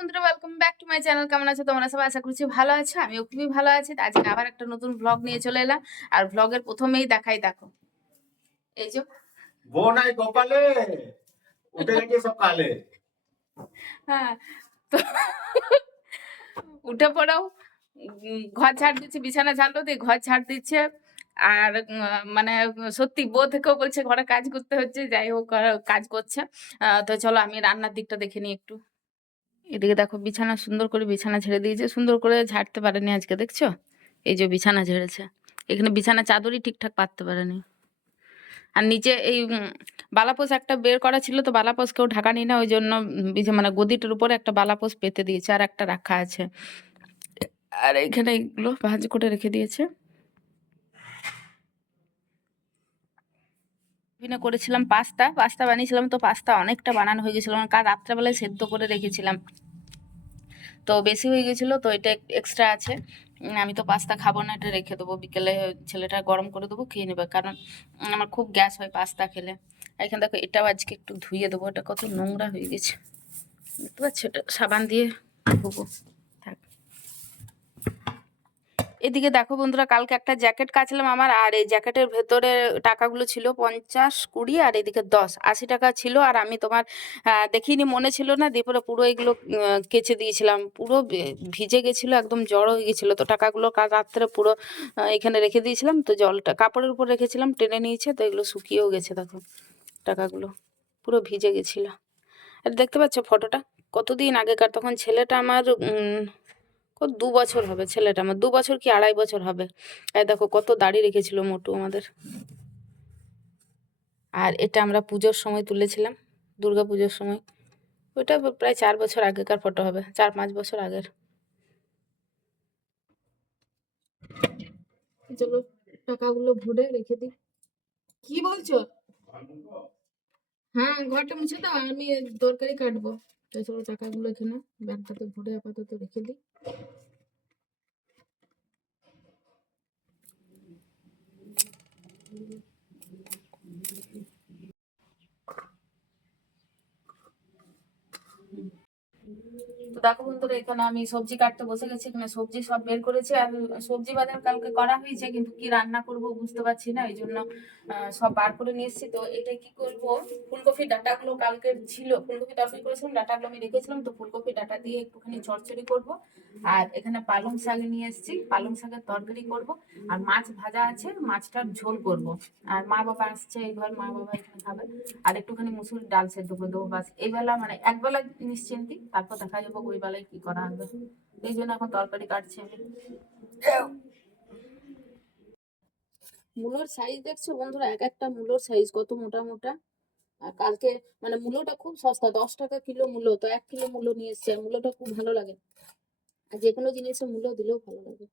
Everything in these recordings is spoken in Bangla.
বন্ধুরা welcome back to my channel কেমন আছো? তোমরা সবাই আশা করছি ভালো আছো আমিও খুবই ভালো আছি। আজকে আবার একটা নতুন ব্লগ নিয়ে চলে এলাম। আর ব্লগের প্রথমেই দেখাই দেখো। এই যে বউ নাই কপালে উঠে গেছে সকালে হ্যাঁ তো উঠে পড়াও। ঘর ঝাড় দিচ্ছে বিছানা ঝাড়লো দিয়ে ঘর ঝাড় দিচ্ছে। আর মানে সত্যি বউ থেকেও বলছে ঘরে কাজ করতে হচ্ছে যাই হোক কাজ করছে। তো চলো আমি রান্নার দিকটা দেখে নিই একটু। এদিকে দেখো বিছানা সুন্দর করে বিছানা ঝেড়ে দিয়েছে সুন্দর করে ঝাড়তে পারেনি আজকে দেখছ? এই যে বিছানা ঝেড়েছে এখানে বিছানা চাদরই ঠিকঠাক পাততে পারেনি। আর নিচে এই উম, বালাপোষ একটা বের করা ছিল তো বালাপোষ কেউ ঢাকা নি না ওই জন্য মানে গদিটার উপরে একটা বালাপোষ পেতে দিয়েছে আর একটা রাখা আছে। আর এখানে এগুলো ভাজ করে রেখে দিয়েছে। টিফিনে করেছিলাম পাস্তা। পাস্তা বানিয়েছিলাম, তো পাস্তা অনেকটা বানানো হয়ে গেছিল। কাল রাত্রেবেলায় সেদ্ধ করে রেখেছিলাম। তো বেশি হয়ে গেছিল, তো এটা এক্সট্রা আছে। আমি তো পাস্তা খাব না, এটা রেখে দেবো। বিকেলে ছেলেটা গরম করে দেবো, খেয়ে নেবে। কারণ আমার খুব গ্যাস হয় পাস্তা খেলে। এখানে দেখো, এটাও আজকে একটু ধুয়ে দেবো। এটা কত নোংরা হয়ে গেছে। দেখতে পাচ্ছ? এটা সাবান দিয়ে ধুবো। এদিকে দেখো বন্ধুরা, কালকে একটা জ্যাকেট কাচলাম আমার, আর এই জ্যাকেটের ভেতরে টাকাগুলো ছিল পঞ্চাশ কুড়ি আর এদিকে দশ, আশি টাকা ছিল, আর আমি তোমার দেখিনি, মনে ছিল না, দিয়ে পরে পুরো এগুলো কেচে দিয়েছিলাম। পুরো ভিজে গেছিল, একদম জড়ো হয়ে গেছিল, তো টাকাগুলো রাত্রে পুরো এখানে রেখে দিয়েছিলাম, তো জলটা, কাপড়ের উপর রেখেছিলাম, টেনে নিয়েছে, তো এগুলো শুকিয়েও গেছে, দেখো, টাকাগুলো, পুরো ভিজে গেছিল। আর দেখতে পাচ্ছ ফটোটা? কতদিন আগেকার, তখন ছেলেটা আমার কত দু বছর হবে ছেলেটা, আমার দু বছর কি আড়াই বছর হবে? এই দেখো কত দাড়ি রেখেছিল মোটু আমাদের। আর এটা আমরা পুজোর সময় তুলেছিলাম, দুর্গা পুজোর সময়। ওইটা প্রায় চার বছর আগেকার ফটো হবে, চার পাঁচ বছর আগের। চলো টাকাগুলো ভরে রেখে দিই। কি বলছো? হ্যাঁ ঘরটা মুছে দাও, আমি দরকারি কাটবো। তো চলো টাকাগুলো এখানে ব্যাগটাতে ভরে আপাতত রেখে দিই। Thank you. দেখো বন্ধুরা, এখানে আমি সবজি কাটতে বসে গেছি, এখানে সবজি সব বের করেছি আর সবজি বাজার কালকে করা হয়েছে, কিন্তু কি রান্না করব বুঝতে পারছি না, এই জন্য সব বার করে নিয়ে এসেছি। তো এটা কি করব? ফুলকপি ডাটাগুলো কালকে ছিল, ফুলকপি তরকারি করেছিলাম, ডাটাগুলো আমি রেখেছিলাম, তো ফুলকপি ডাটা দিয়ে একটুখানি চচ্চড়ি করব। আর এখানে পালং শাক নিয়ে এসেছি, পালং শাকের তরকারি করব, আর মাছ ভাজা আছে, মাছটার ঝোল করব। আর মা বাবা আসছে, এই ঘর মা বাবা এখানে খাবে। আর একটুখানি মুসুর ডাল সেদ্ধ করে দেবো বাস এই বেলা মানে এক বেলা নিশ্চিন্তি, তারপর দেখা যাব ওই বেলায় কি করা হবে? এই জন্য এখন তরকারি কাটছি মূলোর সাইজ দেখছ বন্ধুরা? এক একটা মূলোর সাইজ কত মোটা মোটা? আর কালকে মানে মূলোটা খুব সস্তা, দশ টাকা কিলো মূলো, তো এক কিলো মূলো নিয়ে এসছে মূলোটা খুব ভালো লাগে। আর যে কোনো জিনিসে মূলো দিলেও ভালো লাগে।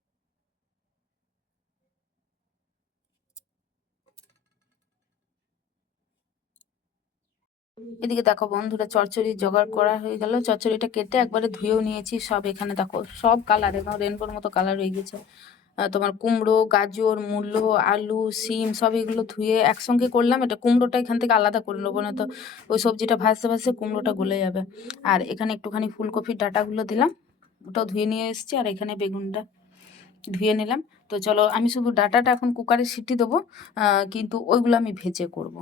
এদিকে দেখো বন্ধুরা চচ্চড়ি জোগাড় করা হয়ে গেল। চচ্চড়িটা কেটে একবারে ধুয়েও নিয়েছি। সব এখানে দেখো, সব কালার একদম রেনবোর মতো কালার হয়ে গেছে। তোমার কুমড়ো, গাজর, মূলো, আলু সিম সব এগুলো ধুয়ে একসঙ্গে করলাম। এটা কুমড়োটা এখান থেকে আলাদা করে নেব না তো ওই সবজিটা ভাজতে ভাজতে কুমড়োটা গলে যাবে। আর এখানে একটুখানি ফুলকপির ডাটাগুলো দিলাম, ওটাও ধুয়ে নিয়ে এসেছি। আর এখানে বেগুনটা ধুয়ে নিলাম। তো চলো, আমি শুধু ডাটাটা এখন কুকারে সিটি দেবো কিন্তু ওইগুলো আমি ভেজে করব।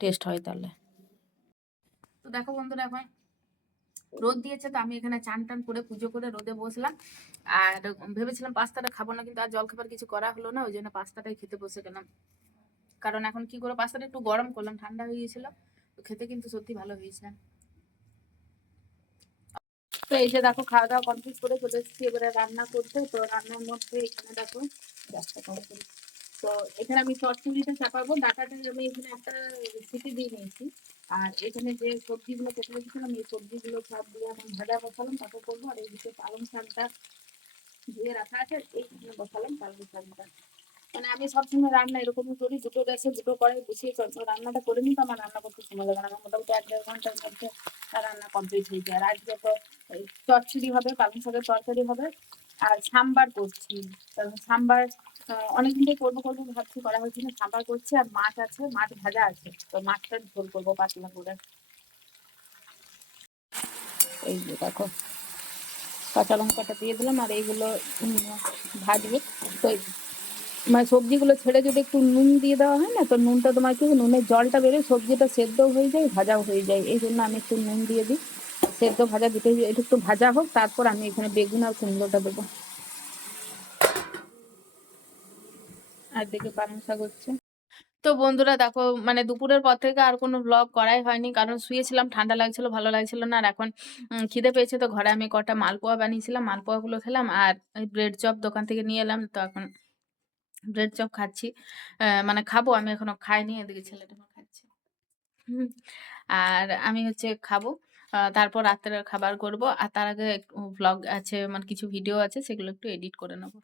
টেস্ট হয় তাহলে। দেখো বন্ধুরা এখন রোদ দিয়েছে, তো আমি এখানে চান টান করে পুজো করে রোদে বসলাম। আর ভেবেছিলাম পাস্তাটা খাব না, কিন্তু আর জল খাবার কিছু করা হলো না, ওই জন্য পাস্তাটাই খেতে বসে গেলাম। কারণ এখন কি করে পাস্তাটা একটু গরম করলাম, ঠান্ডা হয়ে গেছিল তো খেতে কিন্তু সত্যি ভালো হয়েছে। তো এই যে দেখো, খাওয়া দাওয়া কমপ্লিট করে চলে এসেছি, এবারে রান্না করতে, তো রান্নার মধ্যে এখানে দেখো। তো এখানে আমি চটচুরিটা চাপাবো, ডাটাটা আমি এখানে একটা সিটি দিয়ে নিয়েছি। আর এখানে যে সবজিগুলো কেটে রেখেছিলাম এই সবজিগুলো সব দিয়ে এখন ভাজা বসালাম, তারপর করব। আর এইদিকে পালং শাকটা ধুয়ে রাখা আছে, এইখানে বসালাম পালং শাকটা। মানে আমি সবসময় রান্না এরকমই করি, দুটো গ্যাসে দুটো করে তো রান্নাটা করে নিই, তো আমার রান্না করতে সময় লাগে না। আমার মোটামুটি এক দেড় ঘণ্টার মধ্যে রান্না কমপ্লিট হয়ে যায়। আর আজকে তো চচ্চড়ি হবে, পালং শাকের তরকারি হবে, আর সাম্বার করছি। সাম্বার অনেকদিন থেকে করব করব ভাবছি, করা হয়েছে, না, সাম্বার করছি, আর মাছ আছে, মাছ ভাজা আছে, তো মাছটা ঝোল করব পাতলা করে। এই যে দেখো, কাঁচা লঙ্কাটা দিয়ে দিলাম, আর এইগুলো ভাজবে। তো মানে সবজিগুলো ছেড়ে যদি একটু নুন দিয়ে দেওয়া হয়, না, তো নুনটা তোমার কি, নুনের জলটা বেরোয়, সবজিটা সেদ্ধও হয়ে যায়, ভাজাও হয়ে যায়। এই জন্য আমি একটু নুন দিয়ে দিই। সেদ্ধ, ভাজা দুটোই, একটু ভাজা হোক, তারপর আমি এখানে বেগুন আর কুমড়োটা দেবো। আর দিকে পালং শাক হচ্ছে তো বন্ধুরা দেখো মানে দুপুরের পর থেকে আর কোনো ব্লগ করাই হয়নি, কারণ শুয়েছিলাম, ঠান্ডা লাগছিল, ভালো লাগছিল না, আর এখন খিদে পেয়েছে, তো ঘরে আমি কটা মালপোয়া বানিয়েছিলাম, মালপোয়াগুলো খেলাম, আর ব্রেড চপ দোকান থেকে নিয়ে এলাম, তো এখন ব্রেড চপ খাচ্ছি। মানে খাব, আমি এখনও খাইনি, এদিকে ছেলেটা খাচ্ছি। আর আমি হচ্ছে খাব তারপর রাত্রের খাবার করব, আর তার আগে ব্লগ আছে মানে কিছু ভিডিও আছে, সেগুলো একটু এডিট করে নেব।